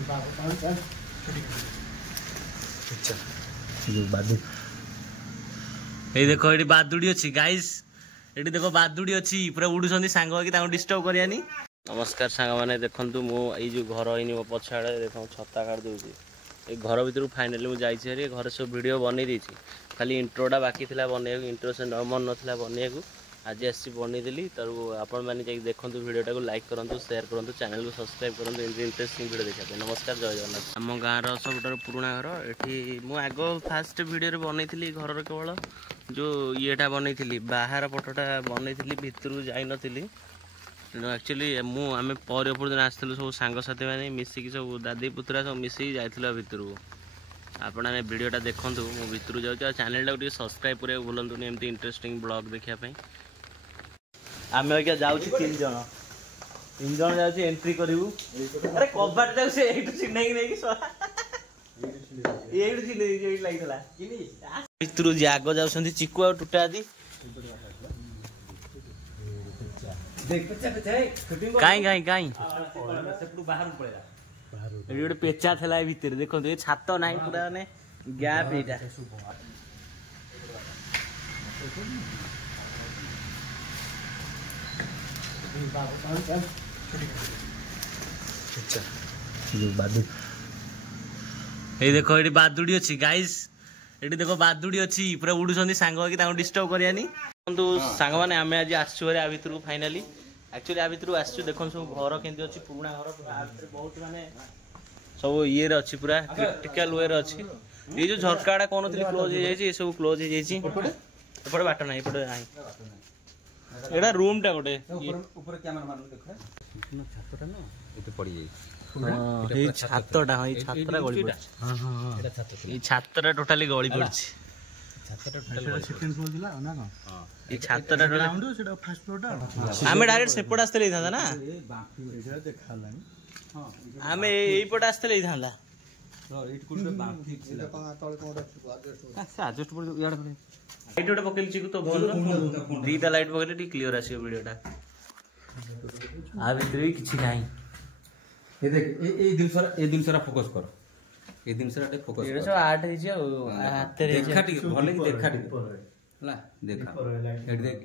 ये देखो ये बादुड़ी अच्छी गाइस, ये देखो बादुड़ी अच्छी पूरा उड़ुंट सांग हो डिस्टर्ब करानी। नमस्कार सांग मैंने देखूँ मुझे घर आईनी मो पछाड़े देख छता काट दूसरी ये घर भर फाइनाली मुझे घर सब वीडियो बनई देती खाली इंट्रोटा बाकी था बनने इंट्रो से मन नाला बनवाक आज आसी बनईदेली तरु आपण मैंने देखो वीडियोटा को लाइक करूँ शेयर करूँ चैनल को सब्सक्राइब करूँ इंटरेस्टिंग वीडियो देखा। नमस्कार जय जगन्नाथ। आम गाँव सब पुराना घर ये आग फास्ट वीडियो बनई घर केवल जो येटा बनई बाहर पटटा बनई भितर जान एक्चुअली आम पर दिन आसलु सब सांगसाथी मैंने मिसिकी सब दादी पुतरा सब मिसिकी जाइल भितर को आपण मैंने वीडियोटा देखूँ मु भितर जाऊँ चैनल टाइम सब्सक्राइब करें भूलु एमती इंटरेस्टिंग ब्लॉग देखापी। आम अगर जाऊँ तीन जन जाऊँ एंट्री करूँ अरे कबाट नहीं भितर जी आग जाऊँ चिकू आ टूटा आदि कहीं गोटे पेचा था भितर देखो ये छात ना पूरा माने गैप ये देखो ये बादुड़ी अच्छी गाइस, ये देखो बादुड़ी अच्छी पूरा उड़ुंट सांग हो डिस्टर्ब करानी। सांग मैंने आम आज आसचु आ भितर को फाइनाली एक्चुअली आ भितर आसचु देखो सब घर केमती अच्छी पुराना घर बहुत माने सब ये अच्छी पूरा क्रिटिकल वे अच्छी ये जो झरकाटा कौन थी क्लोज हो जाए सब क्लोज हो जाए बाट ना एपटे ना एटा रूम टा गोटे ऊपर कैमरा मान देखो छातटा ना एते पड़ी जाई ये छातटा हां ये छातटा गली पड़ हां हां हां एटा छात ये छातटा टोटली गली पड़छ छातटा टोटली सेकंड फ्लोर दिला ना हां ये छातटा ग्राउंड सेटा फर्स्ट फ्लोर टा हमें डायरेक्ट सेपट आस्ते लेई था ना ए बाकी एटा देखालानी हां हमें एई पट आस्ते लेई थाला तो एट कुल बाकी छिला तळे कोन एडजस्ट पर याड लाइट गोटे पकेल चिकू तो भल दीटा लाइट पकेले टी क्लियर आसी वीडियोटा आ भितर भी किछि नाही ये देख ए दिन सारा फोकस कर ए दिन सारा फोकस कर ये सब आर्ट है जे हाथ रे देखा टी भले की देखा टी हला देखा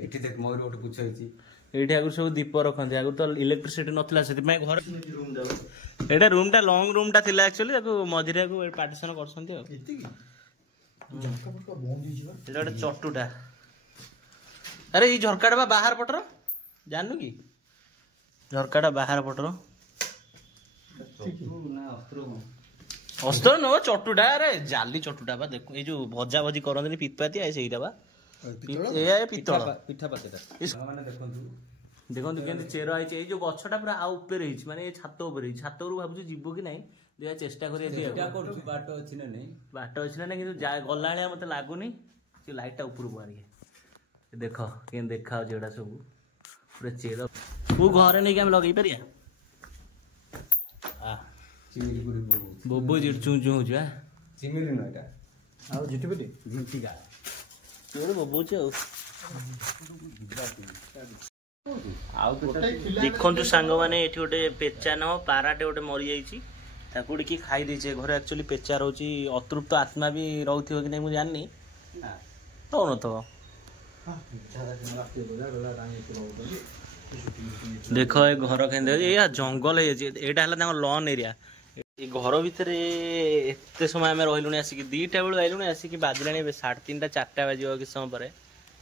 एठी देख मोर गोटे पुछ होईची एठी आगु सब दीप रखन आगु तो इलेक्ट्रिसिटी नथला सेति मैं घर रूम जाऊ एटा रूम टा लॉन्ग रूम टा थिला एक्चुअली ताको मझिरे को पार्टीशन करसंती हो एति चटुटा अरे ये झरकाटा बाहर पटर जानू कि झरकाटा बाहर पटर अस्त्र न चटुटा अरे जाली चटुटा बा देखो ये जो भजा भजी करन पितपाती आए सेटा बा पितल पिठा पातेटा माने देखो केमती चेर आई ये जो गछटा पूरा आ ऊपर रही माने छात ऊपर छात रू भाबु जीवो कि नहीं देखा चेष्टा कर बाट अच्छी ना नहीं गला मत लगुनि लाइटा ऊपर बाहर देख के देखा जोड़ा सब पूरा चेर तू घर नहीं आम लगे पारिया बोबो चू चू हो चिमिली ना झिटिपिटी झिंटिका बोबो देखु सांग मैंने गोटे पेचा न पाराटे गोटे मरी जाइए ताकू कि खाई देचे घर एक्चुअली पेचा रोची अतृप्त आत्मा भी रहथियो कि नहीं मु जाननी तो न तो देखो ये घर केंदे ये जंगल है एटा हला लॉन एरिया ये घर भितर एते समय आम रही आसिक 2टा बेलू आइलुनी आसिक बाजिला 3:30 4टा बाजिब कि समय पर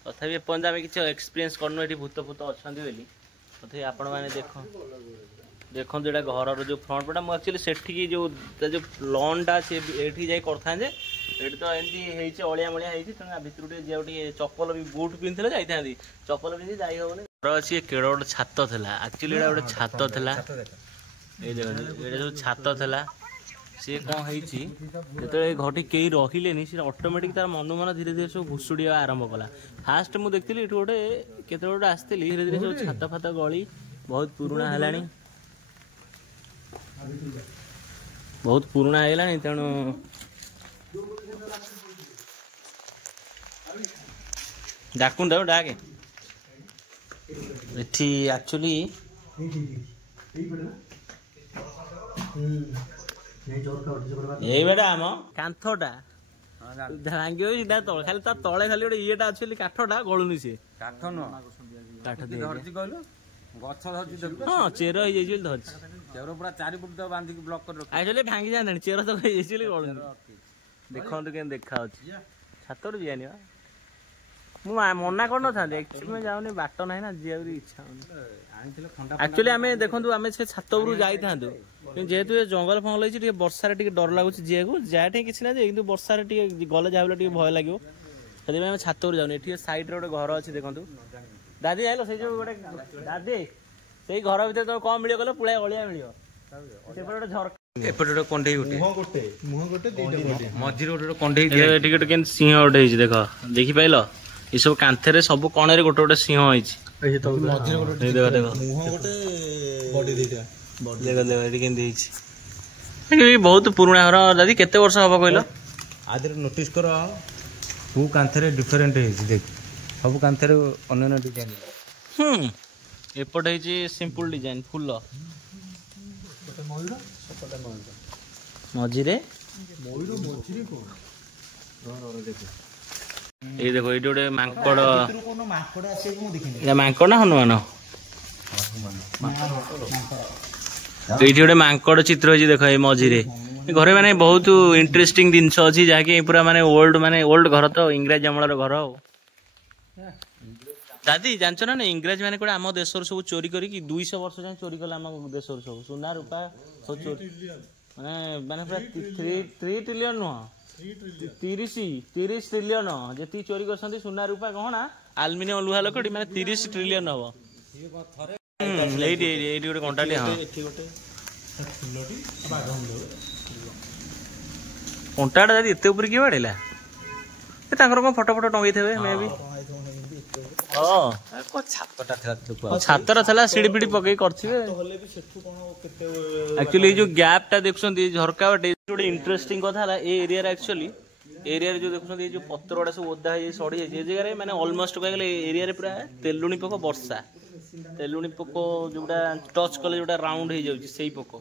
तथापि एपर्यंत आम किसी एक्सपीरियंस करनु ये भूत फूत अच्छा बोली तथापि आपण मैंने देखो जो घर जो फ्रंट पटा मुझे एक्चुअली सेठी जो लॉनटा से जाए करता तो एमती अलिया मलिया तेना भितर जे चप्पल भी बुट पिंधे जाती चप्पल पिंधि जाई हेनी घर अच्छी केड़ गोटे छात था एक्चुअली गोटे छात था ये जो छात था सी कौन है घटी कई रही सी ऑटोमेटिक तार मन मन धीरे धीरे सब घुषुड़ा आरंभ कला फास्ट मुझे देखती ये गोटे केत गोटे आसती धीरे धीरे सब छात फात गली बहुत पुराना है बहुत पुराना है तेणु डाकुन डाक डाके एक्चुअली ଏଇ ବେଟା ଆମ କାନ୍ଥଟା ଭାଙ୍ଗି ସିଧା ତଳେ ଖାଲି ତା ତଳେ ଖାଲି ଗୋଟେ ଇଏଟା ଅଛି କାଠଟା ଗଳୁନି ସିଏ। କାଠ ନୁହଁ କାଠ ଧରିଛି କହିଲୁ ଗଛ ଧରିଛି ଦେଖୁ। ହଁ ଚେର ହେଇଯାଇଛି ବୋଲି ଧରିଛି। ଚେର ପୁରା 4 ଫୁଟ ତ ବାନ୍ଧିକି ବ୍ଲକ୍ କରି ରଖି ଆକ୍ଚୁଆଲି ଭାଙ୍ଗି ଯାଆନ୍ତାଣି ଚେର ତ ହେଇଯାଇଛି ବୋଲି ଗଳୁନି। ଦେଖନ୍ତୁ କେମିତି ଦେଖାଯାଉଛି ଛାତରୁ ଯିବାନି ବା। ମୁଁ ମନା କରିନଥାନ୍ତି ଆକ୍ଚୁଆଲି ଯାଉନି ବାଟ ନାହିଁ ନା ଯିବାକୁ ଇଚ୍ଛା ହଉନି। ଆକ୍ଚୁଆଲି ଆମେ ଦେଖନ୍ତୁ ଆମେ ସେ ଛାତ ଉପରକୁ ଯାଇଥାନ୍ତୁ କିନ୍ତୁ ଯେହେତୁ ଏ ଜଙ୍ଗଲ ଫଙ୍ଗଲ ହେଇଛି ଟିକେ ବର୍ଷାରେ ଟିକେ ଡର ଲାଗୁଛି ଯିବାକୁ ଯାହା କିଛି ନାହିଁ କିନ୍ତୁ ବର୍ଷାରେ ଟିକେ ଗଲେ ଯାହା ବଲେ ଟିକେ ଭୟ ଲାଗିବ ସେଥିପାଇଁ ଆମେ ଛାତ ଉପରୁ ଯାଉନି। ଏଠି ସାଇଡରେ ଗୋଟେ ଘର ଅଛି ଦେଖନ୍ତୁ। ଦାଦି ଯାଇଲ ସେଇ ଯୋଉ ଗୋଟେ ଦାଦି ସେଇ ଘର ଭିତରେ ତମେ କଣ ମିଳିବ କହିଲ ପୁଳାଏ ଅଳିଆ ମିଳିବ। ସେପଟେ ଗୋଟେ ଝରକା ଏପଟେ ଗୋଟେ କଣ୍ଢେଇ ଗୋଟେ ମଝିରେ ଗୋଟେ କଣ୍ଢେଇ ଏଠି ଗୋଟେ କେମିତି ସିଂହ ଗୋଟେ ହେଇଛି ଦେଖ ଦେଖିପାଇଲ ଏସବୁ କାନ୍ଥରେ ସବୁ କଣରେ ଗୋଟେ ଗୋଟେ ସିଂହ ହେଇଛି। ଦେଖ ଦେଖ ଏଠି କେମିତି ହେଇଛି। ବହୁତ ପୁରୁଣା ଘର ଦାଦି କେତେ ବର୍ଷ ହବ କହିଲ? ଆଦିରେ ନୋଟିସ୍ କର କୋଉ କାନ୍ଥରେ ଡିଫରେଣ୍ଟ ହେଇଛି ଦେଖ ସବୁ କାନ୍ଥରେ ଅନ୍ୟ ଡିଜାଇନ। ଏପଟେ ହେଇଛି ସିମ୍ପଲ ଡିଜାଇନ ଫୁଲ ମଝିରେ ଏଇ ଦେଖ ଏଇଠି ଗୋଟେ ମାଙ୍କଡ ମାଙ୍କଡ ନା ହନୁମାନ ଏଇଠି ଗୋଟେ ମାଙ୍କଡ ଚିତ୍ର ହେଇଛି ଦେଖ ଏଇ ମଝିରେ। ଘରେ ମାନେ ବହୁତ ଇଣ୍ଟରେଷ୍ଟିଂ ଜିନିଷ ଅଛି ଯାହାକି ପୁରା ମାନେ ଓଲ୍ଡ ଘର ତ ଇଂରାଜୀ ଅମଳର ଘର ଆଉ। ଦାଦି ଜାଣିଛ ନା ଇଂରାଜୀ ମାନେ ଗୋଟେ ଆମ ଦେଶରୁ ସବୁ ଚୋରି କରିକି 200 ବର୍ଷ ଯାଏଁ ଚୋରି କଲେ ଆମ ଦେଶରୁ ସବୁ ସୁନା ରୂପା ସବୁ ଚୋରି ମାନେ ପୁରା 3 ଟ୍ରିଲିୟନ ନୁହଁ 30 ଟ୍ରିଲିୟନ ଯେତିକି ଚୋରି କରିଛନ୍ତି ସୁନା ରୂପା ଗହଣା ଆଲୁମିନିୟମ ଲୁହା ଲକଡି ମାନେ 30 ଟ୍ରିଲିୟନ ହବ। ଏଇଠି ଏଇଠି ଗୋଟେ କଣ୍ଟାଟି ହଁ କଣ୍ଟାଟା ଯଦି ଏତେ ଉପରେ କିଏ ବାଡେଇଲା ତାଙ୍କର କଣ ଫଟୋ ଟଙ୍ଗେଇଥିବେ ମେ ବି। ଛାତର ଥିଲା ସିଡି ଫିଡି ପକେଇ କରିଥିବେ। ଆକ୍ଚୁଆଲି ଏଇ ଯୋଉ ଗ୍ୟାପ୍ ଟା ଦେଖୁଛନ୍ତି ଝରକା ବାଟେ ଗୋଟେ ଇଣ୍ଟରେଷ୍ଟିଂ କଥା ହେଲା ଏ ଏରିଆରେ ଆକ୍ଚୁଆଲି ଏରିଆରେ ଯୋଉ ଦେଖୁଛନ୍ତି ଏଇ ଯୋଉ ପତ୍ର ଗୁଡା ସବୁ ଓଦା ହେଇଯାଇଛି ସଢି ଯାଇଛି ଏ ଜାଗାରେ ମାନେ ଅଲମୋଷ୍ଟ କହିଗଲେ ଏରିଆରେ ପୁରା ତେଲୁଣି ପୋକ ବର୍ଷା ତେଲୁଣି ପୋକ ଯୋଉଟା ଟଚ୍ କଲେ ଯୋଉଟା ରାଉଣ୍ଡ ହେଇଯାଉଛି ସେଇ ପୋକ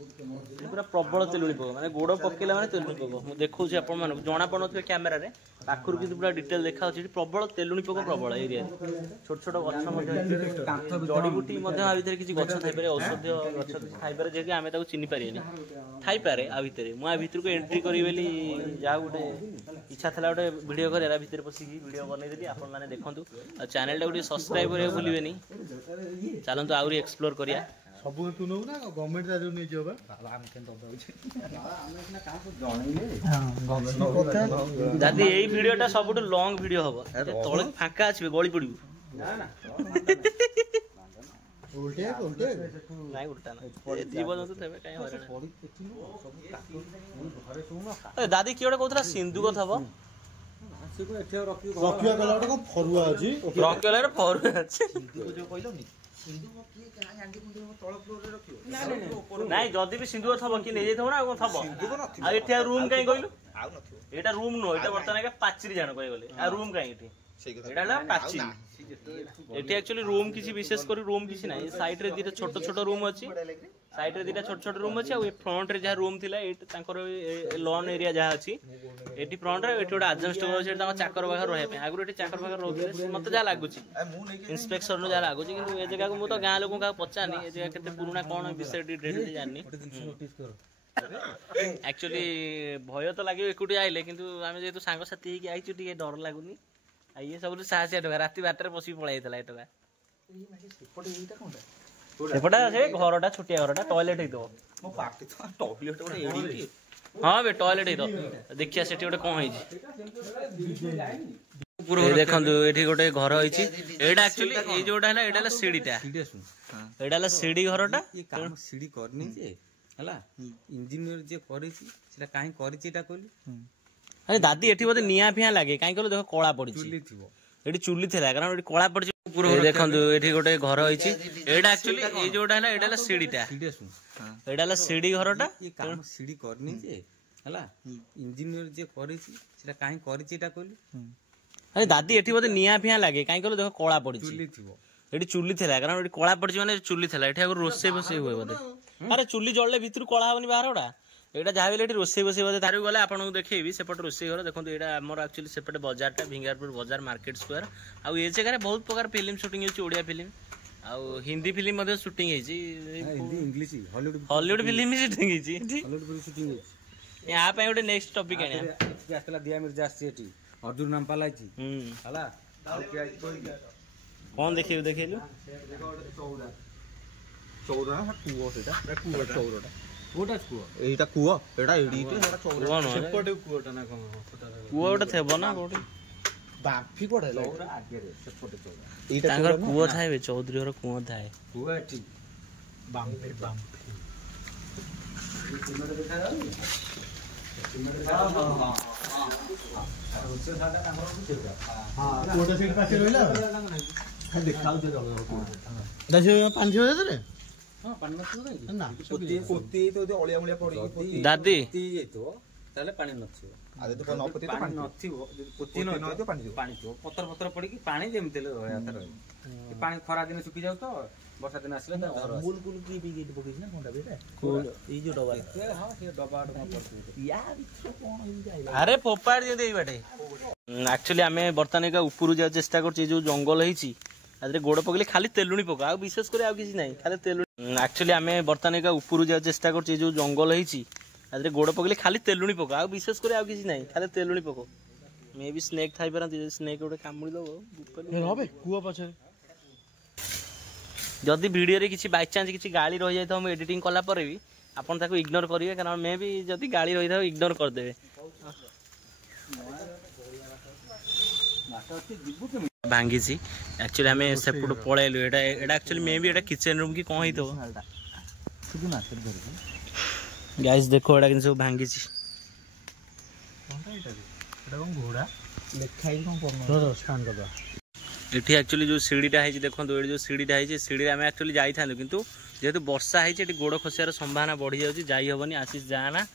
ପୁରା ପ୍ରବଳ ତେଲୁଣି ପୋକ ମାନେ ଗୋଡ ପକେଇଲା ମାନେ ତେଲୁଣି ପୋକ। ମୁଁ ଦେଖଉଛି ଆପଣ ମାନଙ୍କୁ ଜଣା ପଡୁନଥିବ କ୍ୟାମେରାରେ ପାଖରୁ କିନ୍ତୁ ପୁରା ଡିଟେଲ ଦେଖାଯାଉଛି ଏଠି ପ୍ରବଳ ତେଲୁଣି ପୋକ ପ୍ରବଳ ଏରିଆରେ। ଛୋଟ ଛୋଟ ଗଛ ମଧ୍ୟ ଜଡିବୁଟି ମଧ୍ୟ ଆ ଭିତରେ କିଛି ଗଛ ଥାଇପାରେ ଔଷଧୀୟ ଗଛ କିଛି ଥାଇପାରେ ଯେ କି ଆମେ ତାକୁ ଚିହ୍ନି ପାରିବାନି ଥାଇପାରେ ଆ ଭିତରେ। ମୁଁ ଆ ଭିତରକୁ ଏଣ୍ଟ୍ରି କରିବି ବୋଲି ଯାହା ଗୋଟେ ଇଚ୍ଛା ଥିଲା ଗୋଟେ ଭିଡିଓ କରିବା ଭିତରେ ପଶିକି ଭିଡିଓ ବନେଇଦେଲି ଆପଣ ମାନେ ଦେଖନ୍ତୁ। ଆଉ ଚ୍ୟାନେଲଟାକୁ ଟିକେ ସବସ୍କ୍ରାଇବ କରିବାକୁ ଭୁଲିବେନି। ଚାଲନ୍ତୁ ଆହୁରି ଏକ୍ସପ୍ଲୋର କରିବା। ସବୁ ତୁ ନଉ ନା ଗଭର୍ଣ୍ଣମେଣ୍ଟ ତା ଯୋଉ ନେଇଯିବ ବା ଦାଦି ଏଇ ଭିଡିଓଟା ସବୁଠୁ ଲଙ୍ଗ ଭିଡିଓ ହବ ତଳେ ଫାଙ୍କା ଆସିବେ ଗଳି ପଡିବୁ। ନାଇଁ ଉଲ୍ଟା ନା ଜୀବଜନ୍ତୁ ଥେବେ କାଇଁ ହଇରାଣ। ଦାଦି କିଏ ଗୋଟେ କହୁଥିଲା ସିନ୍ଧୁକ ଥବ ରଖିବା ଗଲା ଗୋଟେ କଣ ଫରୁଆ ଅଛି ରଖିଗଲା ଫରୁଆ ଅଛି ନାଇଁ ଯଦି ବି ସିନ୍ଧୁକ ଥବ କି ନେଇଯାଇଥିବ ନା ଆଉ କଣ ଥବ ଆଉ ଏଠି ଆଉ ରୁମ୍ କାଇଁ କହିଲୁ ଏଇଟା ରୁମ୍ ନୁହଁ ଏଇଟା ବର୍ତ୍ତମାନ ପାଚିରି ଜାଣ କହିଗଲେ ଆଉ ରୁମ୍ କାଇଁ ଏଠି ଏଇଟା ହେଲା ପାଚିରି। ଏଠି ଆକ୍ଚୁଆଲି ରୁମ୍ କିଛି ବିଶେଷ କରି ରୁମ୍ କିଛି ନାହିଁ ସାଇଡରେ ଦିଟା ଛୋଟ ଛୋଟ ରୁମ୍ ଅଛି ସାଇଡରେ ଦିଟା ଛୋଟ ଛୋଟ ରୁମ୍ ଅଛି ଆଉ ଏ ଫ୍ରଣ୍ଟରେ ଯାହା ରୁମ୍ ଥିଲା ଏଇଠି ତାଙ୍କର ଲନ୍ ଏରିଆ ଯାହା ଅଛି ଏଠି ଫ୍ରଣ୍ଟରେ ଏଠି ଗୋଟେ ଆଜବେଷ୍ଟ ଘର ଅଛି ଏଠି ତାଙ୍କ ଚାକର ପାଖରେ ରହିବା ପାଇଁ ଆଗରୁ ଏଠି ଚାକର ପାଖରେ ରହୁଥିଲେ ମତେ ଯାହା ଲାଗୁଛି ଇନ୍ସପେକ୍ସନରୁ ଯାହା ଲାଗୁଛି କିନ୍ତୁ ଏ ଜାଗାକୁ ମୁଁ ତ ଗାଁ ଲୋକଙ୍କୁ କାହାକୁ ପଚାରିନି ଏ ଜାଗା କେତେ ପୁରୁଣା କଣ ବିଷୟରେ ଟିକେ ଜାଣିନି। ଆକ୍ଚୁଆଲି ଭୟ ତ ଲାଗିବ ଏକୁଟିଆ ଆଇଲେ କିନ୍ତୁ ଆମେ ଯେହେତୁ ସାଙ୍ଗସାଥି ହେଇକି ଆଇଛୁ ଟିକେ ଡର ଲାଗୁନି। ଆଉ ଇଏ ସବୁଠୁ ସାହସିଆ ଟଙ୍କା ରାତି 12ଟାରେ ବସିକି ପଳେଇ ଯାଇଥିଲା ଏ ଟଙ୍କା ସେପଟା ସେ ଘରଟା ଛୋଟିଆ ଘରଟା ଟଏଲେଟ ହେଇଥିବ ହଁ ବେ ଟଏଲେଟ ହେଇଥିବ ଦେଖିଆ ସେଠି ଗୋଟେ କଣ ହେଇଛି ଦେଖନ୍ତୁ ଏଠି ଗୋଟେ ଘର ହେଇଛି ଏଇଟା ଆକ୍ଚୁଆଲି ଏଇ ଯୋଉଟା ହେଲା ଏଇଟା ହେଲା ସିଡିଟା ଏଇଟା ହେଲା ସିଡି ଘରଟା ସିଡି କରିନି ଯେ ହେଲା ଇଞ୍ଜିନିୟର ଯିଏ କରିଛି ସେଟା କାହିଁ କରିଛି ଏଟା କହିଲୁ ଆରେ ଦାଦି ଏଠି ବୋଧେ ନିଆଁ ଫିଆଁ ଲାଗେ କାହିଁ କହିଲୁ ଦେଖ କଳା ପଡିଛି ଏଠି ଚୁଲି ଥିଲା କାରଣ ଏଠି କଳା ପଡିଛି ଦେଖନ୍ତୁ ଏଠି ଗୋଟେ ଘର ହେଇଛି ଏଇଟା ଆକ୍ଚୁଆଲି ଏଇ ଯୋଉଟା ହେଲା ଏଇଟା ହେଲା ସିଡିଟା ଏଇଟା ହେଲା ସିଡି ଘରଟା ସିଡି କରିନି ଯେ ହେଲା ଇଞ୍ଜିନିୟର ଯିଏ କରିଛି ସେଟା କାହିଁ କରିଛି ଏଟା କହିଲୁ ଆରେ ଦାଦି ଏଠି ବୋଧେ ନିଆଁ ଫିଆଁ ଲାଗେ କାହିଁ କହିଲୁ ଦେଖ କଳା ପଡିଛି ଏଠି ଚୁଲି ଥିଲା କାରଣ ଏଠି କଳା ପଡିଛି ମାନେ ଚୁଲି ଥିଲା ଏଠି ଆଗରୁ ରୋଷେଇ ଫୋଷେଇ ହୁଏ ବୋଧେ ଆରେ ଚୁଲି ଜଳିଲେ ଭିତରୁ କଳା ହବନି ବାହାର ଗୁଡା एटा जहाँ भी रोषे बसे बोधे तार गले आपको देखी सेपटे रोषे घर देखो यहाँ आम एक्चुअली सेपटे बजारटा भिंगारपुर बजार मार्केट स्क्वायर आउ ये जगह बहुत प्रकार फिल्म शूटिंग होड़िया फिल्म आउ Hindi film shooting English Hollywood film shooting यहाँ गोटे नेक्स्ट टॉपिक आसला दिया मिर्जा आसी अर्जुन नामपाल है कौन देखे देखलु गोटा कूଅ एटा सेपटे कूଅटा ना कौन कूଅ गोटे थे ना कोठी बाफी पड़े आगे सेपटे तांकर कूଅ थाए चौधरी घर कूଅ थाए कूଅ एठी बाम्पे बाम्पे हां गोटा सीट पासे रहला देखाउ जे दस 5000 रे हां 5000 ना पोती तो ओलिया ओलिया पड़ी दादी तो ताले पानी नथियो आदे तो न पोती तो पानी नथियो पोती न तो पानी तो पत्थर पत्थर पड़ी कि पानी जेमते रहे आता रहे पानी खरा दिन सुखी जाउ तो वर्षा दिन आसले मूल कुल की भी गेट पकई ना कोंडा बेटा कूल ई जो डबा हां से डबा डबा पड़ती या कोन हो जाय अरे फोपाड़ दे देई बाटे एक्चुअली आमे बर्तन का ऊपर जा चेष्टा करछि जो जंगल हेछि आदरे गोड़ पकले खाली तेलुणी पका आ विशेष करे आ किछि नाही खाली तेलुणी एक्चुअली आमे बर्तन का ऊपर जा चेष्टा करछि जो जंगल हेछि आदरे गोड़ पकले खाली तेलुणी पका आ विशेष करे आ किछि नाही खाली तेलुणी पको मे भी स्नेक थाई परंती स्नेक गोटे कामुडी दबो होबे कूଅ पछे जदि वीडियो रे किछि बाय चांस किछि गाली रहि जाय तो हम एडिटिंग कला पर भी आपन ताको इग्नोर करिवे कारण मे भी जदि गाली रहि था इग्नोर कर देबे भांगी सी एक्चुअली हमें सेपट पळेलु एटा एक्चुअली मे भी एटा किचन रूम की कोन हितो गाइस देखो एटा किन सब भांगी सी एटा कोन घोड़ा लेखाई कोन पन स्कैन कर दो एठी एक्चुअली जो सीढ़ीटा है देखो तो जो सीढ़ीटा है सीढ़ी आम एक्चुअली जाई था किंतु जेहेतु वर्षा है गोड़ खसार संभावना बढ़ी जाऊँगी जाई हेनी आशीष जाना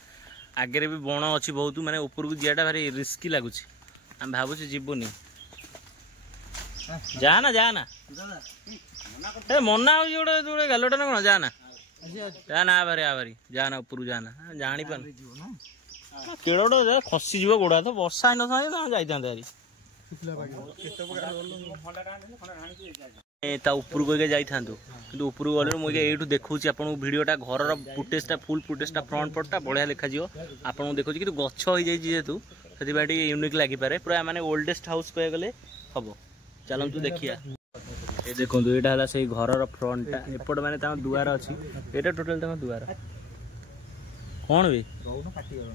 आगे भी बण अच्छी बहुत माने ऊपर को जाटा भारी रिस्की लगुच आम भावुँ जीवनी जाना जाना ए मना हो गोटे गालटा ना कौन जाना जाना आ भारी जाना ऊपर जाना जानी पान केड़ोटा खसीज गोड़ा तो वर्षा ही ना जाता भारी ता ऊपर को जाई थांतु किंतु ऊपर गले मुझे एठू देखौछि आपन वीडियोटा घरर फुटेजटा फुल फुटेजटा फ्रंट पटटा बढ़िया देखा जियो आपन देखौछि कि गछ हो जाई जेतु सेति बाटी यूनिक लागि पारे पूरा माने ओल्डेस्ट हाउस पे गले हबो चलंतु देखिया ए देखंतु एटा हला से घरर फ्रंटटा एपट माने ता दुआर अछि एटा टोटल ता दुआर कोन बे रोनो काटी गलो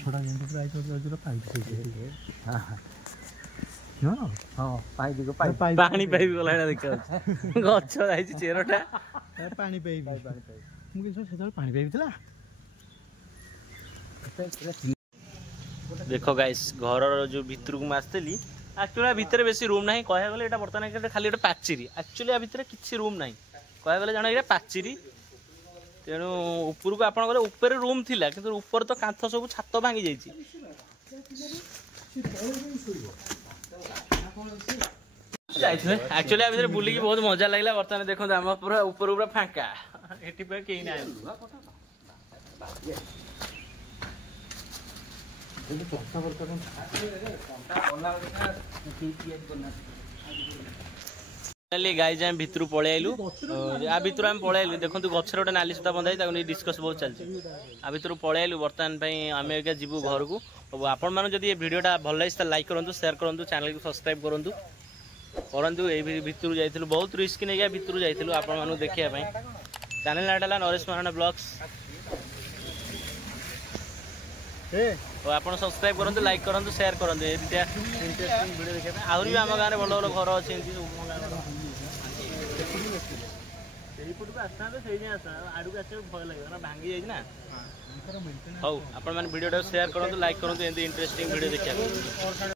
छोड़ा जेंटो प्राइस जो पाइप से हां हां नो हां पाइप को पाइप पानी पाइप गला देखा गछ जाई चेरटा पानी पाइप मु कि सेतल पानी पाइप थिला देखो गाइस घर जो भीतर को आसली एक्चुअली भीतर बेसी रूम नहीं कह गले बर्तमान खाली गोटे पाचिरी एक्चुअली भीतर किसी रूम नहीं कह गले जान ये पाचिरी तेणु ऊपर को आपन गले ऊपर रूम थिला किंतु ऊपर तो कांथ सब छात भांगी जाइछि एक्चुअली भीतर बुली की बहुत मजा लागला बर्तमान देखो हम पूरा ऊपर पूरा फांका एटी पे केही ना गाइज आम भीतर पलि आइलु आ भीतर आम पलि आइलु देखो गचर गोटे नाली सूता बंधाई डिस्कस बहुत चलती आ भीतर पलि आइलु बर्तमान आम एका जीवु घर को आपण मैंने जब ये वीडियोटा भल लगे लाइक करूँ शेयर करूँ चैनल को सब्सक्राइब करूँ ये भीतर जाइलु बहुत रिस्क नहीं भीतर जाइलु आपण देखा चैनल नाटा नरेश महाराणा ब्लॉग्स तो आप सब्सक्राइब करूँ लाइक करूँ शेयर करूँ इंटरेस्टिंग वीडियो देखा आहरी भी आम गाँव में भल भल घर अच्छे ସେଇପଟକୁ ଆସିଥାନ୍ତେ ସେଇ ଯାଏଁ ଆସିଥାନ୍ତେ ଆଡ଼କୁ ଆସିବାକୁ ଭୟ ଲାଗିବ ନା ଭାଙ୍ଗି ଯାଇଛି ନା। ହଉ ଆପଣମାନେ ଭିଡ଼ିଓଟାକୁ ସେୟାର କରନ୍ତୁ ଲାଇକ୍ କରନ୍ତୁ ଏମିତି ଇଣ୍ଟରେଷ୍ଟିଂ ଭିଡ଼ିଓ ଦେଖିବାକୁ।